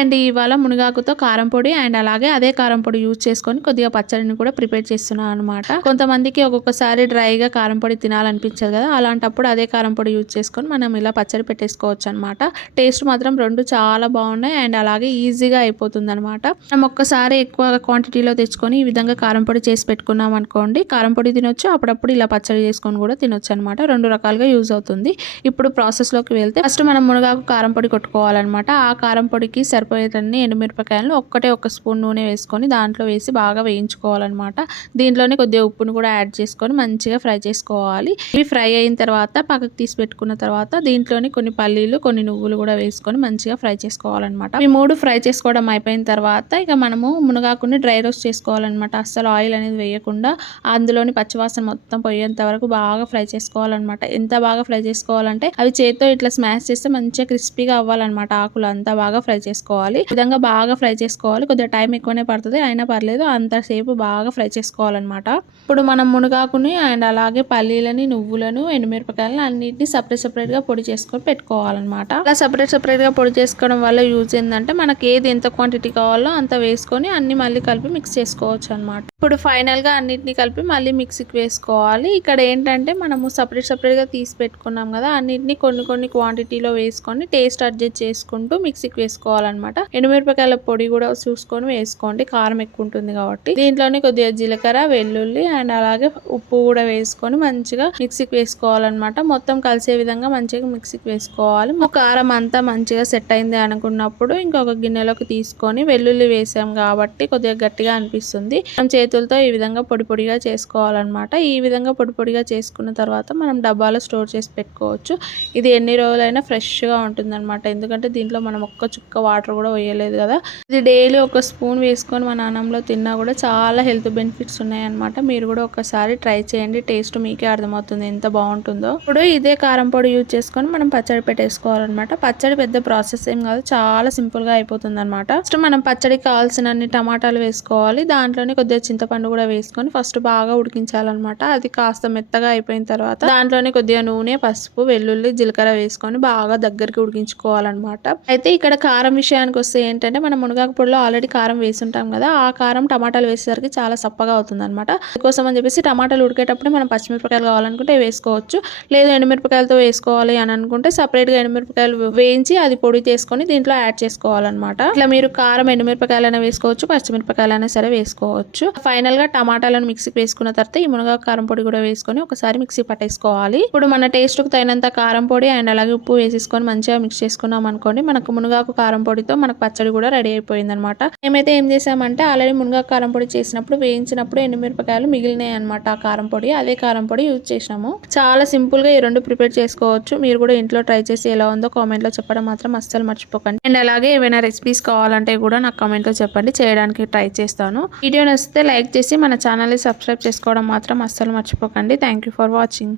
And ఇవాళ మునగాకుతో కారం పొడి అండ్ అలాగే అదే కారం పొడి యూజ్ చేసుకొని కొద్దిగా పచ్చడిని కూడా ప్రిపేర్ చేస్తున్నాను అనమాట కొంతమందికి ఒక్కొక్కసారి డ్రైగా కారం పొడి తినాలనిపించదు కదా అలాంటప్పుడు అదే కారం పొడి యూజ్ చేసుకొని మనం ఇలా పచ్చడి పెట్టేసుకోవచ్చు అనమాట టేస్ట్ మాత్రం రెండు చాలా బాగున్నాయి అండ్ అలాగే ఈజీగా అయిపోతుంది అనమాట మనం ఒక్కసారి ఎక్కువ క్వాంటిటీలో తెచ్చుకొని ఈ విధంగా కారం పొడి చేసి పెట్టుకున్నాం అనుకోండి కారం పొడి తినొచ్చు అప్పుడప్పుడు ఇలా పచ్చడి చేసుకొని కూడా తినొచ్చు అనమాట రెండు రకాలుగా యూజ్ అవుతుంది. ఇప్పుడు ప్రాసెస్లోకి వెళ్తే ఫస్ట్ మనం మునగాకు కారం పొడి కొట్టుకోవాలన్నమాట. ఆ కారం పొడికి సరిపోయేటన్ని ఎండుమిరపకాయలను ఒక్కటే ఒక స్పూన్ నూనె వేసుకొని దాంట్లో వేసి బాగా వేయించుకోవాలన్నమాట. దీంట్లోనే కొద్దిగా ఉప్పును కూడా యాడ్ చేసుకొని మంచిగా ఫ్రై చేసుకోవాలి. ఇవి ఫ్రై అయిన తర్వాత పక్కకు తీసి పెట్టుకున్న తర్వాత దీంట్లోని కొన్ని పల్లీలు కొన్ని నువ్వులు కూడా వేసుకొని మంచిగా ఫ్రై చేసుకోవాలన్నమాట. ఈ మూడు ఫ్రై చేసుకోవడం అయిపోయిన తర్వాత ఇక మనము మునగాకుని డ్రై రోస్ట్ చేసుకోవాలన్నమాట. అస్సలు ఆయిల్ అనేది వేయకుండా అందులోని పచ్చివాసన మొత్తం పోయేంత వరకు బాగా ఫ్రై చేసుకోవాలన్నమాట. ఎంత బాగా ఫ్రై చేసుకోవాలంటే అవి చేతితో ఇట్లా స్మాష్ చేస్తే మంచిగా క్రిస్పీగా అవ్వాలన్నమాట. ఆకులు అంతా బాగా ఫ్రై చేసుకోవాలి. చేసుకోవాలి. విధంగా బాగా ఫ్రై చేసుకోవాలి. కొద్దిగా టైం ఎక్కువనే పడుతుంది. అయినా పర్లేదు అంతసేపు బాగా ఫ్రై చేసుకోవాలన్నమాట. ఇప్పుడు మనం మునగాకుని అండ్ అలాగే పల్లీలని నువ్వులను ఎండుమిరపకాయలను అన్నిటిని సపరేట్ సపరేట్గా పొడి చేసుకొని పెట్టుకోవాలన్నమాట. అలా సపరేట్ సపరేట్గా పొడి చేసుకోవడం వల్ల యూజ్ ఏంటంటే మనకి ఏది ఎంత క్వాంటిటీ కావాలో అంత వేసుకొని అన్ని మళ్ళీ కలిపి మిక్స్ చేసుకోవచ్చు అనమాట ఇప్పుడు ఫైనల్గా అన్నిటిని కలిపి మళ్ళీ మిక్సీకి వేసుకోవాలి. ఇక్కడ ఏంటంటే మనము సపరేట్ సపరేట్గా తీసి పెట్టుకున్నాం కదా అన్నిటిని కొన్ని కొన్ని క్వాంటిటీలో వేసుకొని టేస్ట్ అడ్జస్ట్ చేసుకుంటూ మిక్సీకి వేసుకోవాలన్నమాట. ఎండుమిరపకాయల పొడి కూడా చూసుకొని వేసుకోండి. కారం ఎక్కువ ఉంటుంది కాబట్టి. దీంట్లోనే కొద్దిగా జీలకర్ర వెల్లుల్లి అండ్ అలాగే ఉప్పు కూడా వేసుకొని మంచిగా మిక్సీకి వేసుకోవాలన్నమాట. మొత్తం కలిసే విధంగా మంచిగా మిక్సీకి వేసుకోవాలి. కారం అంతా మంచిగా సెట్ అయింది అనుకున్నప్పుడు ఇంకొక గిన్నెలోకి తీసుకొని వెల్లుల్లి వేసాం కాబట్టి కొద్దిగా గట్టిగా అనిపిస్తుంది. మనం చేతులతో ఈ విధంగా పొడి పొడిగా చేసుకోవాలన్నమాట. ఈ విధంగా పొడి పొడిగా చేసుకున్న తర్వాత మనం డబ్బాలో స్టోర్ చేసి పెట్టుకోవచ్చు. ఇది ఎన్ని రోజులైనా ఫ్రెష్గా ఉంటుందన్నమాట. ఎందుకంటే దీంట్లో మనం ఒక్క చుక్క వాటర్ కూడా వేయలేదు కదా. ఇది డైలీ ఒక స్పూన్ వేసుకొని మన అన్నంలో తిన్నా కూడా చాలా హెల్త్ బెనిఫిట్స్ ఉన్నాయన్నమాట. మీరు కూడా ఒకసారి ట్రై చేయండి. టేస్ట్ మీకే అర్థమవుతుంది ఎంత బాగుంటుందో. ఇప్పుడు ఇదే కారం పొడి యూజ్ చేసుకొని మనం పచ్చడి పెట్టేసుకోవాలన్నమాట. పచ్చడి పెద్ద ప్రాసెస్ ఏం కాదు. చాలా సింపుల్గా అయిపోతుంది అనమాట ఫస్ట్ మనం పచ్చడికి కావాల్సినన్ని టమాటాలు వేసుకోవాలి. దాంట్లోనే కొద్దిగా చింతపండు కూడా వేసుకొని ఫస్ట్ బాగా ఉడికించాలన్నమాట. అది కాస్త మెత్తగా అయిపోయిన తర్వాత దాంట్లోనే కొద్దిగా నూనె పసుపు వెల్లుల్లి జీలకర్ర వేసుకొని బాగా దగ్గరికి ఉడికించుకోవాలన్నమాట. అయితే ఇక్కడ కారం విషయానికి వస్తే ఏంటంటే మనం మునగాకు పొడిలో ఆల్రెడీ కారం వేసి ఉంటాం కదా ఆ కారం టమాటాలు వేసేసరికి చాలా సప్పగా అవుతుంది అనమాట అందుకోసం అని చెప్పేసి టమాటాలు ఉడికేటప్పుడు మనం పచ్చిమిరపకాయలు కావాలనుకుంటే వేసుకోవచ్చు. లేదు ఎండుమిరపకాయలతో వేసుకోవాలి అని అనుకుంటే సపరేట్గా ఎండుమిరపకాయలు వేయించి అది పొడి చేసుకొని దీంట్లో యాడ్ చేసుకోవాలన్నమాట. ఇట్లా మీరు కారం ఎండుమిరపకాయలైనా వేసుకోవచ్చు పచ్చిమిరపకాయలైనా సరే వేసుకోవచ్చు. ఫైనల్గా టమాటాలను మిక్సీకి వేసుకున్న తర్వాత ఈ మునగాకు కారం పొడి కూడా వేసుకొని ఒకసారి మిక్సీ పట్టేసుకోవాలి. ఇప్పుడు మన టేస్ట్కు తగినంత కారం పొడి అండ్ అలాగే ఉప్పు వేసేసుకొని మంచిగా మిక్స్ చేసుకున్నాం అనుకోండి మనకు మునగాకు కారం పొడితో మనకు పచ్చడి కూడా రెడీ అయిపోయింది అనమాట మేమైతే ఏం చేసామంటే ఆల్రెడీ మునగా కారం పొడి చేసినప్పుడు వేయించినప్పుడు ఎండుమిరపకాయలు మిగిలినాయి అనమాట ఆ కారం పొడి. అదే కారం పొడి యూజ్ చేసినాము. చాలా సింపుల్గా ఈ రెండు ప్రిపేర్ చేసుకోవచ్చు. మీరు కూడా ఇంట్లో ట్రై చేసి ఎలా ఉందో కామెంట్లో చెప్పడం మాత్రం అస్సలు మర్చిపోకండి. అండ్ అలాగే ఏమైనా రెసిపీస్ కావాలంటే కూడా నాకు కామెంట్లో చెప్పండి. చేయడానికి ట్రై చేస్తాను. వీడియో నచ్చితే లైక్ చేసి మన ఛానల్ని సబ్స్క్రైబ్ చేసుకోవడం మాత్రం అస్సలు మర్చిపోకండి. Thank for watching.